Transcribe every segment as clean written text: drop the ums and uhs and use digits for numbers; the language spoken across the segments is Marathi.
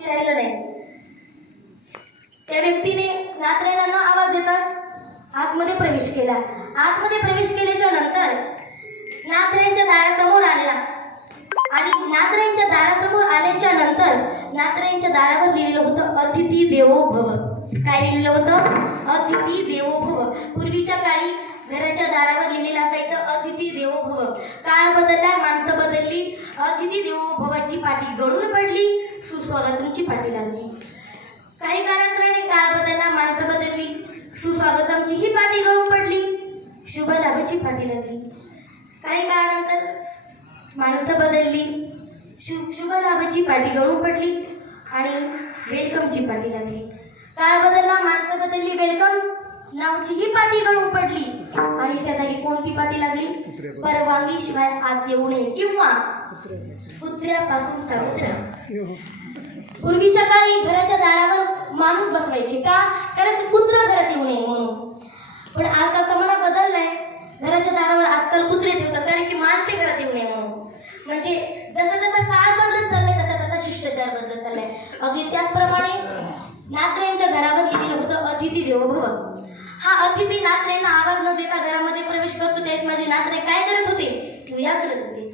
राहिलं नाही। त्या व्यक्तीने नाथरायणांना आवाज देतात आतमध्ये प्रवेश केला। आतमध्ये प्रवेश केल्याच्या नंतर नाथरायांच्या दारासमोर आलेला आणि नाथरायांच्या दारासमोर आल्याच्या नंतर नाथरायांच्या दारावर लिहिलेलं होतं अतिथी देवो भव। काय लिहिलेलं होतं? अतिथी देवो भव। पूर्वीच्या काळी घराच्या दारावर लिहिलेलं असायचं अतिथी देवो भव। काळ बदलला, माणसं बदलली, अतिथी देवो भवाची पाटी गळून पडली, सुस्वागतमची पाटी लागली। काही कालांतराने काळ बदलला, माणसं बदलली, सुस्वागतमची ही पाटी गळून पडली, शुभ लाभाची पाटी लागली। काही काळानंतर माणसं बदलली, शुभ लाभाची पाटी गळून पडली आणि वेलकमची पाटी लागली। काळ बदलला, माणसं बदलली, वेलकम नावची ही पाटी गळून पडली आणि त्या जागी कोणती पाटी लागली? परवानगी शिवाय आत येऊ नये किंवा कुत्र्यापासून सावध। पूर्वीच्या काळी घराच्या दारावर माणूस बसवायचे का? कारण कुत्रा घरात येऊ नये म्हणून। पण आजकाल जमाना बदललाय, घराच्या दारावर आजकाल कुत्रे ठेवतात कारण की माणसे घरात येऊ नये म्हणून। म्हणजे जसा जसा काळ बदलत चाललाय तसा तसा शिष्टाचार बदलत चाललाय। अगदी त्याचप्रमाणे नाथरायांच्या घरावर लिहिलेलं होतं अतिथी देवो भव। हा अतिथी नाथरायांना आवाज न देता घरामध्ये प्रवेश करतो त्यावेळेस माझे नाथराय काय करत होते? क्रिया करत होते।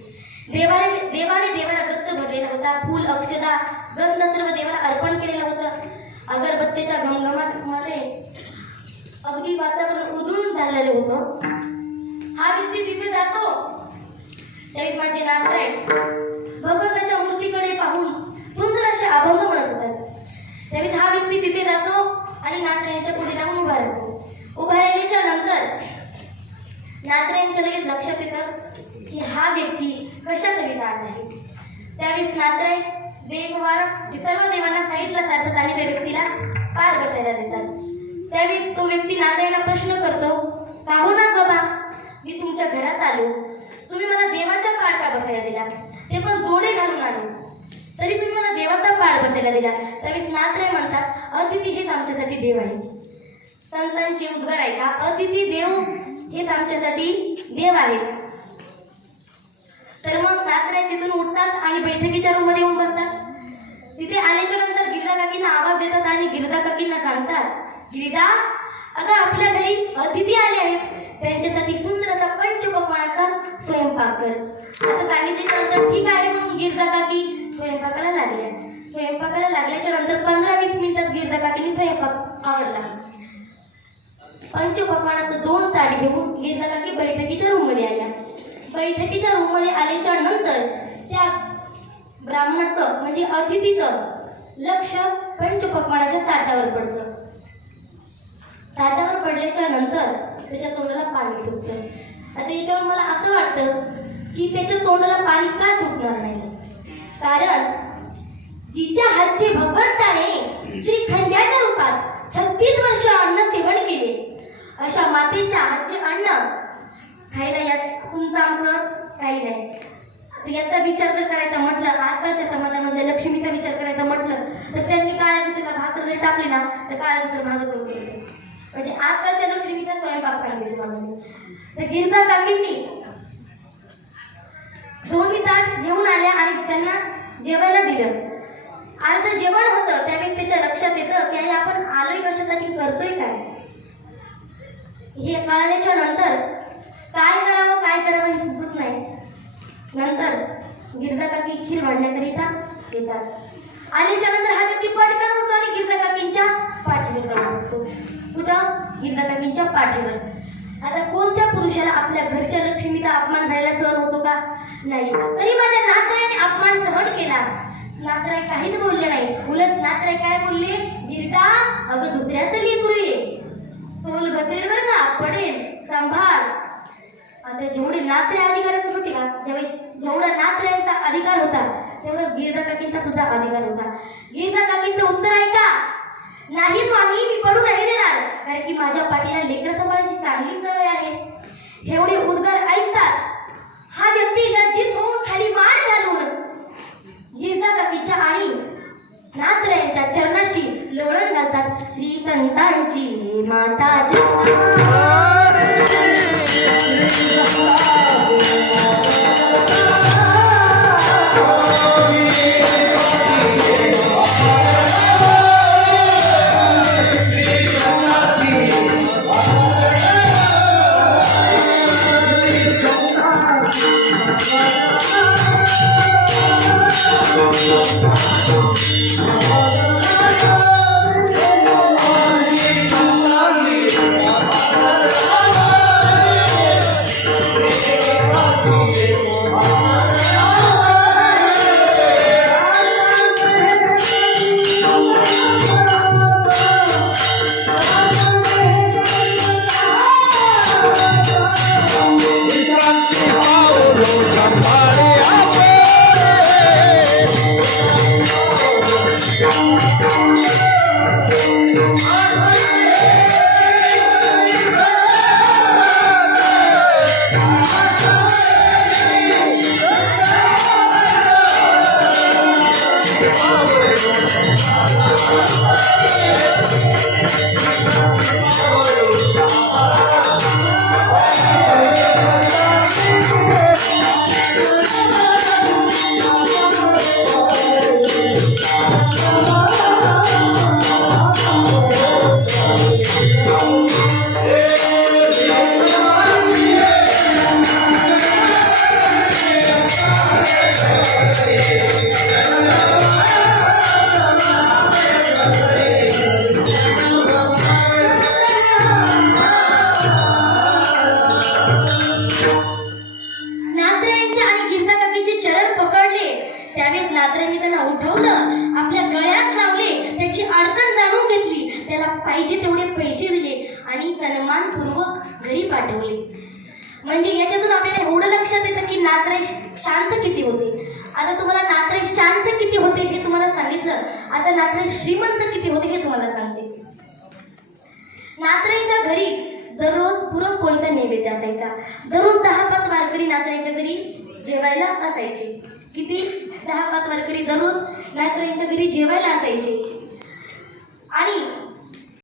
देवाने देवाला गच्च भरलेला होता, फूल अक्षदा गंध सर्व देवाला अर्पण केलेलं होतं। अगरबत्तीच्या घमघमाटामुळे अगदी वातावरण उजळून चाललेलं होतं। हा व्यक्ती तिथे जातो त्यावेळेस माझे नाथराय भगवंताच्या मूर्तीकडे पाहून सुंदर असे अभंग म्हणत होतात। त्यावेळेस हा व्यक्ती तिथे जातो आणि नाथरायांच्या पुढे जाऊन उभा राहतो। उभा राहिल्याच्या नंतर नाथरायांच्या लगेच लक्षात येतं की हा व्यक्ती कशाकरिता आला आहे। त्यावेळेस नाथराय सर्व देवांना साईडला सारतात आणि त्या व्यक्तीला पार बसायला देतात। त्यावेळेस तो व्यक्ती नाथरायांना प्रश्न करतो, पाहुणा बाबा, मी तुमच्या घरात आलो, तुम्ही मला देवाच्या पार का बसायला दिला? ते पण जोडे घालून आलो, तरी तुम्ही मला देवाचा पार बसायला दिला। त्यावेळेस नाथराय म्हणतात अतिथी हेच आमच्यासाठी देव आहे। संतांचे उद्गार ऐका, अतिथी देव हेच आमच्यासाठी देव आहेत। तर मग नाथराय तिथून उठतात आणि बैठकीच्या रूम मध्ये येऊन बसतात। तिथे आल्याच्या नंतर गिरिजा काकींना आवाज देतात आणि गिरिजा काकींना सांगतात, गिरिजा, अगं आपल्या घरी अतिथी आले आहेत, त्यांच्यासाठी सुंदर असा पंचपक्वान्नाचा स्वयंपाक कर। असं सांगितल्याच्या नंतर ठीक आहे म्हणून गिरिजा काकी स्वयंपाकाला लागल्या। स्वयंपाकाला लागल्याच्या नंतर 15-20 मिनिटात गिरिजा काकींनी स्वयंपाक आवरला। पंचपक्वान्नाचं 2 ताट घेऊन गिरिजा काकी बैठकीच्या रूम मध्ये आल्या। बैठकीच्या रूम मध्ये आल्याच्या नंतर त्या ब्राह्मणाचं म्हणजे अतिथीचं लक्ष पंचपक्वान्नाच्या ताटावर पडतं। ताटावर पडल्याच्या नंतर त्याच्या तोंडाला पाणी सुटतं। आता याच्यावर मला असं वाटतं की त्याच्या तोंडाला पाणी का सुटणार नाही? कारण जिच्या हातचे भगवंताने श्रीखंड्याच्या रूपात 36 वर्ष अन्न सेवन केले, अशा मातेच्या हातचे अन्न खायला यात तुमचं काही नाही। याचा विचार जर करायचा म्हटलं, आजकालच्या समाजामध्ये लक्ष्मीचा विचार करायचा म्हटलं तर त्यांनी काळ्या कुत्रीला भाकर जर टाकली ना तर काळ्या कुत्र मागं करून देते। म्हणजे आजकालच्या लक्ष्मीचा स्वयंपाक सांगितले तुम्हाला। तर गिरिजा काकींनी 2 ताट घेऊन आल्या आणि त्यांना जेवायला दिलं। अर्ध जेवण होतं त्यावेळी त्याच्या लक्षात येतं की आपण आलोय कशासाठी, करतोय काय, हे कळल्याच्या नंतर काय करावं हे सुचत नाही। नंतर गिरिजा काकी खीर वाढण्याकरिता येतात। आल्याच्या नंतर हा व्यक्ती पटकन उठतो आणि गिरिजा काकींच्या पाठीवर जाऊन बसतो। कुठं? गिरिजा काकींच्या पाठीवर। आता कोणत्या पुरुषाला आपल्या घरच्या लक्ष्मीचा अपमान झालेला सहन होतो का? नाही। तरी माझ्या नाथरायाने अपमान सहन केला। नाथराय काहीच बोलले नाही, उलट नाथराय काय बोलले, गिरिजा, अगं दुसऱ्याचं लेकरू आहे, तोल बदलेल बरं का, पडेल, सांभाळ। आता जेवढे नाथराय अधिकारात होते का, जेवढा नाथरायांचा अधिकार होता तेवढा गिरिजा काकींचा सुद्धा अधिकार होता। गिरिजा काकींचं उत्तर ऐका, नाही स्वामी, मी पडू नाही देणार, कारण की माझ्या पाठीला लेकरं सांभाळायची चांगली सवय आहे। एवढे उद्गार ऐकतात हा व्यक्ती लज्जित होऊन खाली मान घालून गिरिजा काकीच्या आणि नाथरायांच्या चरणाशी लोळण घालतात। श्री संतांची माता जगदंबा नात्र्यांच्या आणि गिरजा काकीचे चरण पकडले. त्यावेळेस नात्र्यांनी त्यांना उठवलं, आपल्या गळ्यात लावले, त्याची अडचण जाणून घेतली, त्याला पाहिजे तेवढे पैसे दिले आणि सन्मानपूर्वक घरी पाठवले. म्हणजे याच्यातून आपल्याला एवढं लक्षात येतं की नात्रे शांत किती होते. आता तुम्हाला नात्रे शांत किती होते हे तुम्हाला सांगितलं. आता नात्रे श्रीमंत किती होते हे तुम्हाला सांगते. नात्रेंच्या घरी दररोज पुरणपोळीचा नैवेद्य असायचा. दररोज 10-5 वारकरी नात्रेंच्या घरी जेवायला असायचे. किती? 10-5 वारकरी दररोज नात्रेंच्या घरी जेवायला असायचे. आणि